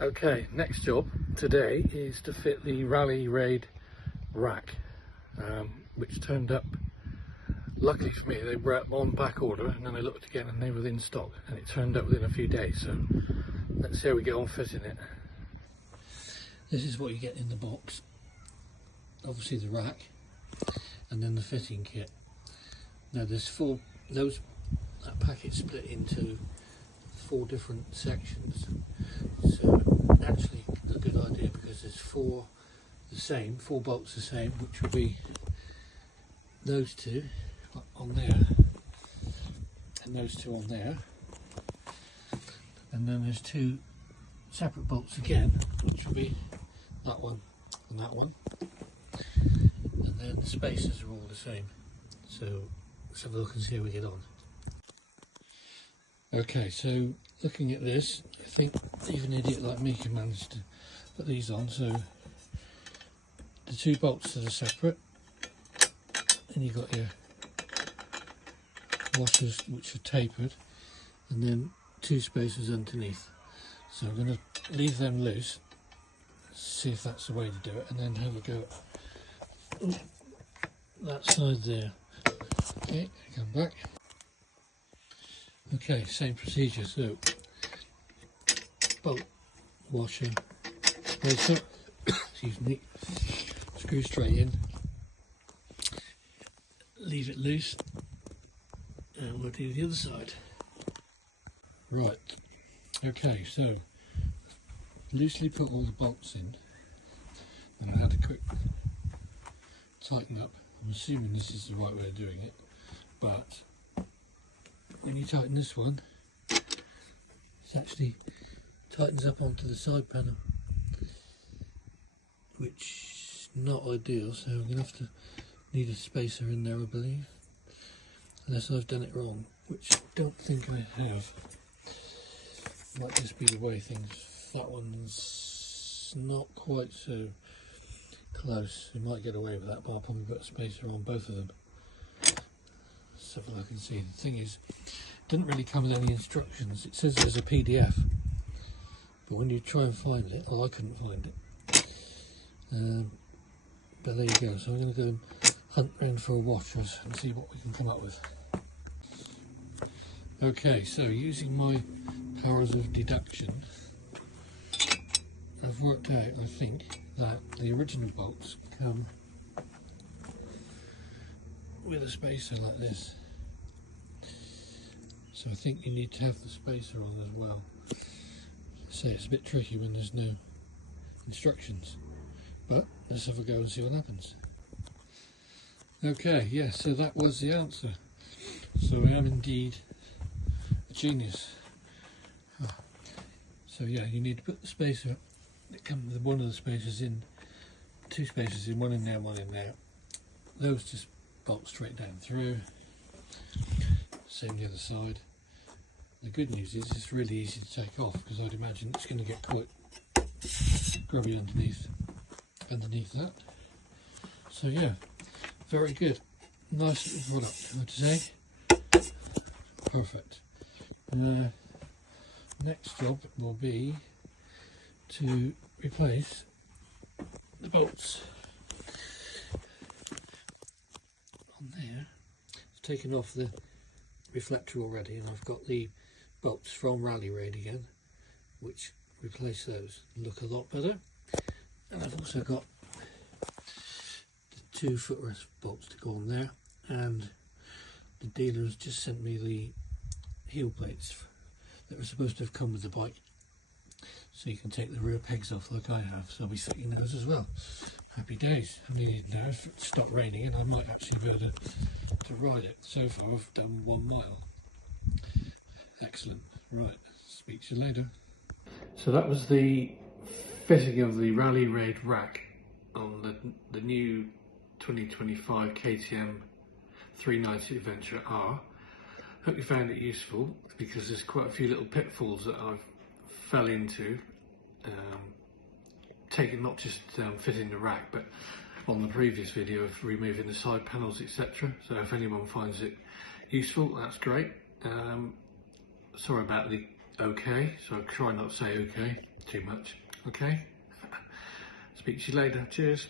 Okay, next job today is to fit the Rally Raid rack, which turned up, luckily for me, they were on back order, and then I looked again and they were in stock, and it turned up within a few days, so let's see how we get on fitting it. This is what you get in the box. Obviously the rack, and then the fitting kit. Now there's that packet split into 4 different sections, so actually a good idea because there's 4 bolts the same, which will be those 2 on there and those 2 on there, and then there's 2 separate bolts again, which will be that one and that one, and then the spacers are all the same. So let's have a look and see how we get on. Okay, so looking at this, I think even an idiot like me can manage to put these on. So the 2 bolts that are separate, and you've got your washers which are tapered, and then 2 spacers underneath. So I'm going to leave them loose, see if that's the way to do it, and then have a go at that side there. Okay, come back. Okay, same procedure. So bolt, washer, spacer, excuse me, screw straight in, leave it loose, and we'll do the other side. Right, okay, so loosely put all the bolts in, and I had a quick tighten up. I'm assuming this is the right way of doing it, but when you tighten this one, it actually tightens up onto the side panel, which is not ideal, so I'm going to have to need a spacer in there, I believe, unless I've done it wrong, which I don't think I have. Might just be the way things, that one's not quite so close. You might get away with that, but I'll probably put a spacer on both of them so that I can see. The thing is, it doesn't really come with any instructions. It says there's a PDF, but when you try and find it, well, I couldn't find it. But there you go. So I'm going to go and hunt around for washers and see what we can come up with. Okay, so using my powers of deduction, I've worked out, I think, that the original bolts come with a spacer like this. So I think you need to have the spacer on as well. So it's a bit tricky when there's no instructions, but let's have a go and see what happens. Okay, yeah, so that was the answer. So I am indeed a genius. So yeah, you need to put the spacer that comes with one of the spacers in, 2 spacers in, one in there, one in there. Those just bolt straight down through. Same the other side. The good news is it's really easy to take off, because I'd imagine it's going to get quite grubby underneath that. So yeah, very good. Nice little product, I have to say. Perfect. Next job will be to replace the bolts on there. I've taken off the reflector already, and I've got the bolts from Rally Raid again, which replace those, look a lot better. And I've also got the 2 footrest bolts to go on there, and the dealer has just sent me the heel plates that were supposed to have come with the bike, so you can take the rear pegs off like I have, so I'll be fitting those as well. Happy days. I needed now, if it stopped raining, and I might actually be able to ride it. So far I've done 1 mile. Excellent. Right, speak to you later. So that was the fitting of the Rally Raid rack on the new 2025 KTM 390 Adventure R. Hope you found it useful, because there's quite a few little pitfalls that I've fell into, taking not just fitting the rack, but on the previous video of removing the side panels, etc. So if anyone finds it useful, that's great. Sorry about the okay, so I'll try not to say okay too much. Okay, speak to you later. Cheers.